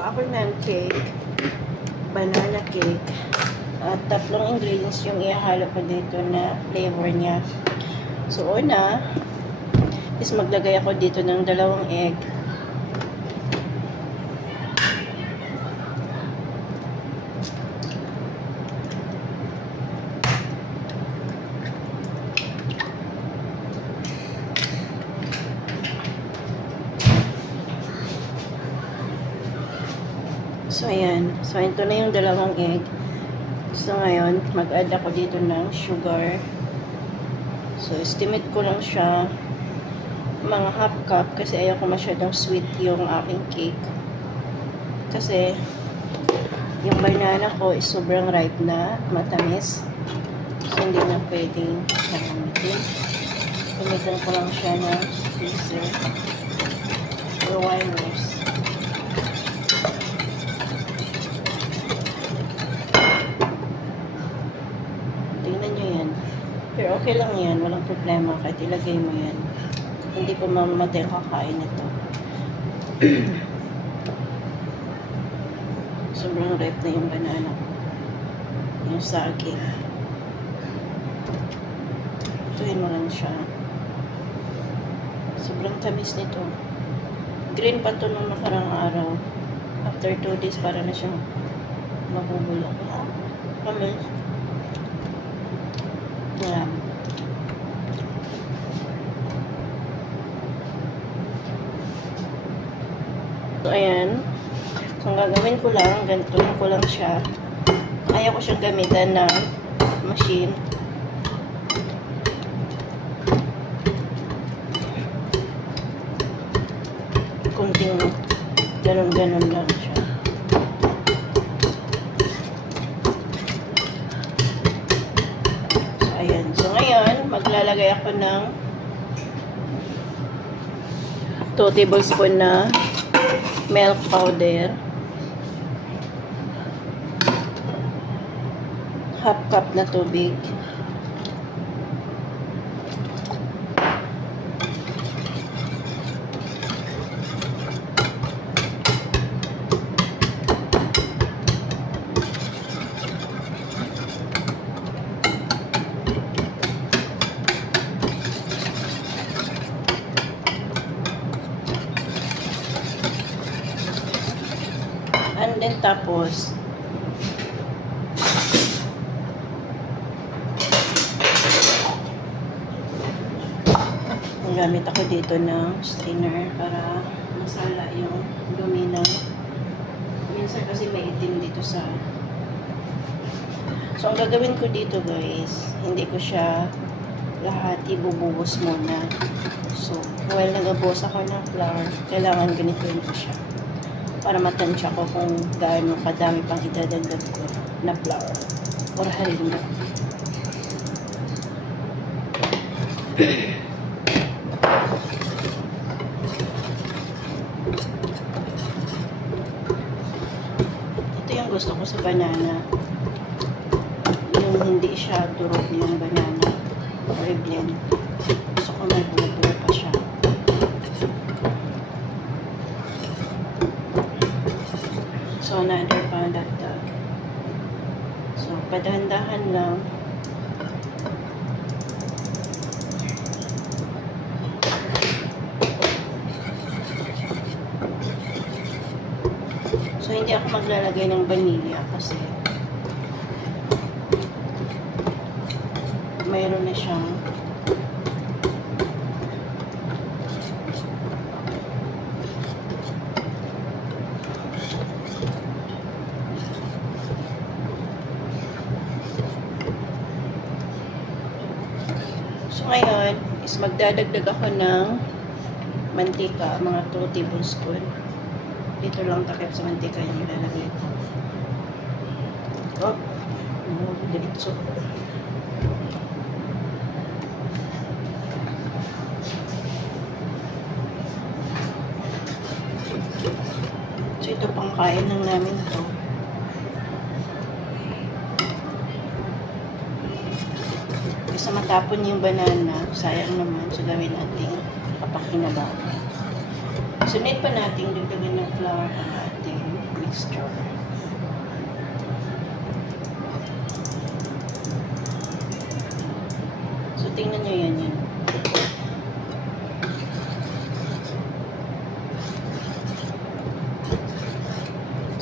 Ako ng cake, banana cake, at tatlong ingredients yung ihalo ko dito na flavor niya. So, una is maglagay ako dito ng 2 egg. So, ayan. So, ito na yung 2 egg. So, ngayon, mag-add ako dito ng sugar. So, estimate ko lang siya mga half cup kasi ayaw ko masyadong sweet yung aking cake. Kasi, yung banana ko is sobrang ripe na, matamis. So, hindi na pwedeng nakamitin. Gamitin ko lang siya ng squeezer or wires. Pero okay lang yan, walang problema kahit ilagay mo yan. Hindi ko mamamatay kakain ito. Sobrang ripe na yung banana. Yung saging. Tuhin mo lang siya. Sobrang tamis nito. Green pa to nung nakarang araw. After 2 days, para na siyang mabubulok. Tamis. Yan. So, ayan. So, ang gagawin ko lang, ganito ko lang siya. Ayaw ko siyang gamitan ng machine. Kunting ganon-ganon lang siya. So, ngayon, maglalagay ako ng 2 tablespoon na milk powder. Half cup na tubig. And then tapos gamit ako dito ng strainer para masala yung dumi ng minsan kasi may itim dito sa. So ang gagawin ko dito guys, hindi ko siya lahat ibubuhos muna. So while nagabuhos ako ng flour, kailangan ganituin ko siya para matansya ko kung gaano kadami pang idadagdag ko na flour or harina. Ito yung gusto ko sa banana. Yung hindi siya durog yung banana or i-blend. Gusto ko may buo-buo pa siya. So, another pang dagdag. So, padahan-dahan lang. So, hindi ako maglalagay ng vanilla kasi mayroon na siyang So, ngayon is magdadagdag ako ng mantika, mga 2 tablespoon. Dito lang takip sa mantika yung ilalagay ko. Oh, diretso. So, ito pang kain lang namin to. Kasi matapon yung banana, sayang naman. So, gawin natin kapakinabaw. So, need pa natin dagdagan ng flour ang ating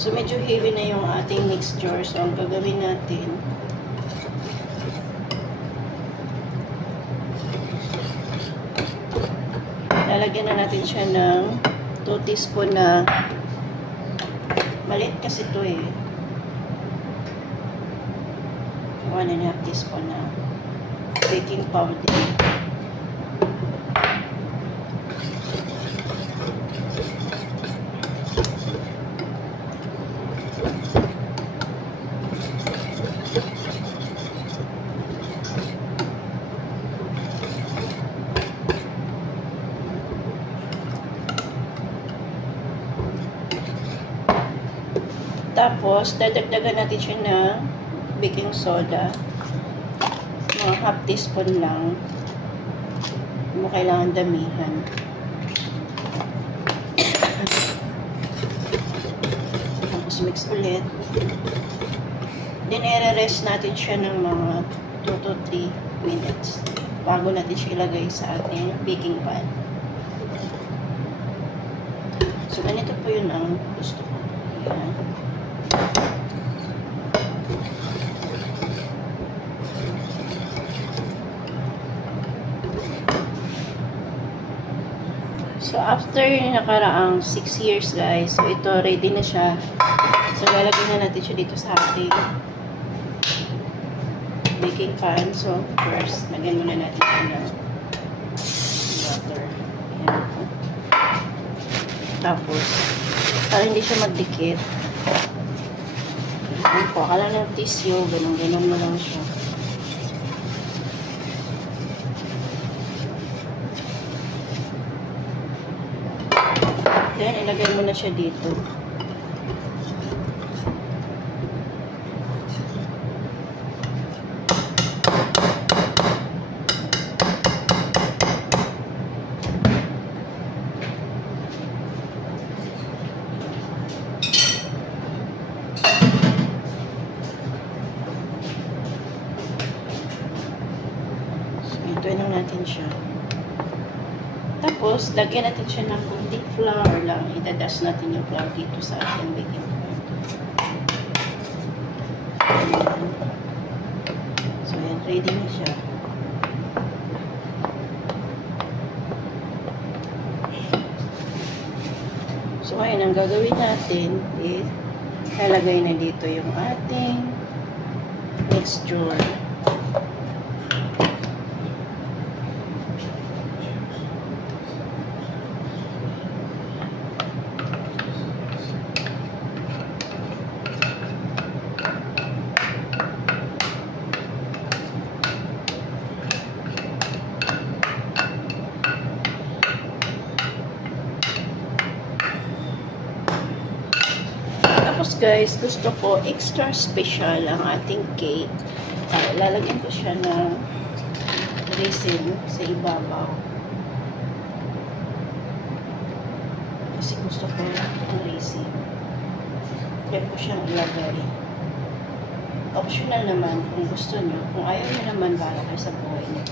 So, medyo heavy na yung ating mixture. So, ang gagawin natin, lalagyan na natin siya ng 2 teaspoon na maliit kasi ito eh. 1.5 teaspoon na baking powder. Tapos, dadagdagan natin siya ng baking soda. Mga half teaspoon lang. Hindi mo kailangan damihan. Tapos, mix ulit. Then, i-rest natin siya ng mga 2 to 3 minutes bago natin siya ilagay sa ating baking pan. So, ganito po yun ang gusto ko. Ayan. So, after nakaraang 6 years, guys, so ito, ready na siya. So, lalagay na natin siya dito sa ating baking pan. So, first, lagyan muna natin siya ng butter. Ayan. Tapos, para hindi siya magdikit. Ayan po, akala ng tissue, ganun-ganun mo lang siya. Then, ilagay mo na siya dito. So, ito lang natin siya. Tapos, lagyan natin siya ng kunting flour lang. Idadash natin yung flour dito sa ating baking pan. So, yan. Ready na siya. So, ngayon, ang gagawin natin is lalagay na dito yung ating mixture. Tapos guys, gusto ko extra special ang ating cake. Lalagyan ko siya ng resin sa ibabaw. Kasi gusto ko ng resin. Kaya ko siyang ilagay. Optional naman kung gusto nyo. Kung ayaw nyo naman, bahala kayo sa buhay nyo.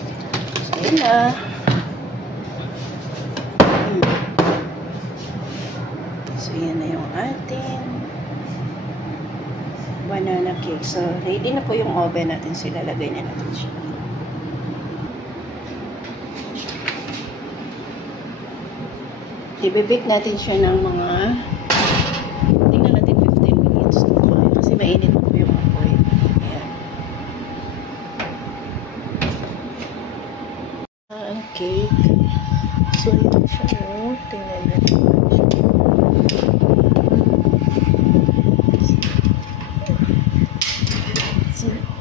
So, yun na. So, yan na yung ating banana cake. So, ready na po yung oven natin. So, ilalagay na natin siya. I-bake natin siya ng mga tingnan natin 15 minutes. Kasi mainit po yung apoy. Ayan. Ang cake. So, ito siya. No? Tingnan natin.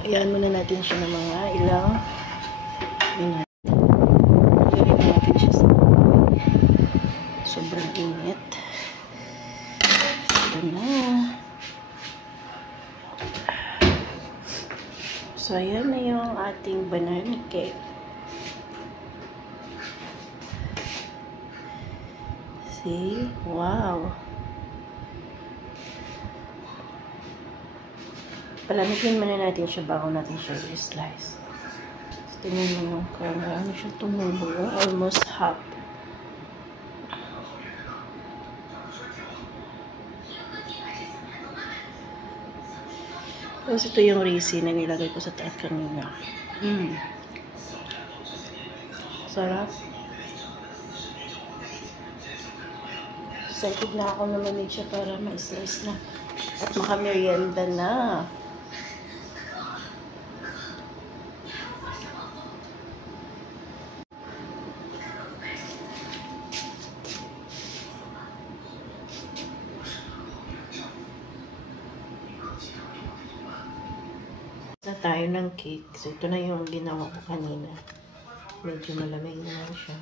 Iyan muna natin siya ng mga ilang minute. Lagyan natin siya sa sobrang init. Ito na. So, ayan na yung ating banana cake. See? Wow! Palamigin muna natin siya bago natin siya i-slice. So, tingnan mo kung ano siya tumulo. Almost half. Tapos ito yung risi na nilagay ko sa taas kanina. Sarap. Excited na ako na manig siya para ma-slice na. At makamerienda na. Na tayo ng cake. So, ito na yung ginawa ko kanina. Medyo malamig na siya.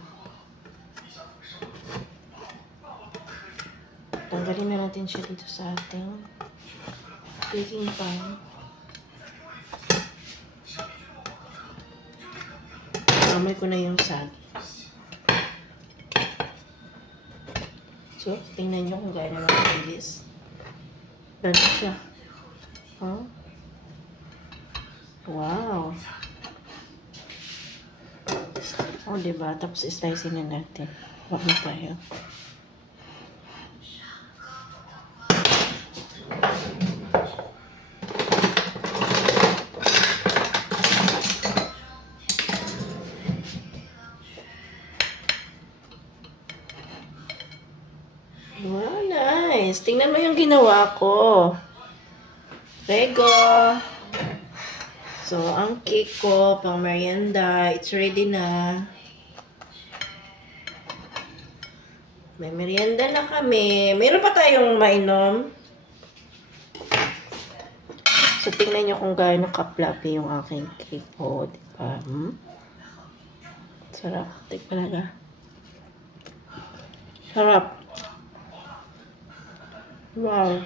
Tanggalin na natin siya dito sa ating baking pan. Amoy ko na yung sagi. So, tingnan nyo kung gano'n ang bilis. Gano'n siya. Huh? Wow! O, diba? Tapos slice na natin. Huwag na tayo. Wow, nice! Tingnan mo yung ginawa ko. Rego! So, ang cake ko, pang merienda, it's ready na. May merienda na kami. Mayroon pa tayong mainom. So, tingnan nyo kung gaano ka-fluffy yung aking cake ko. Diba? Sarap. Tingnan talaga. Sarap. Wow.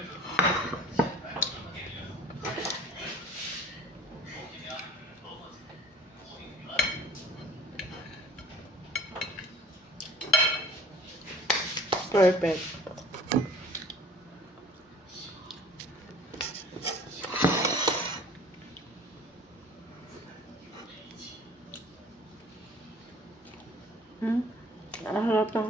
Perfect. Ang harap ng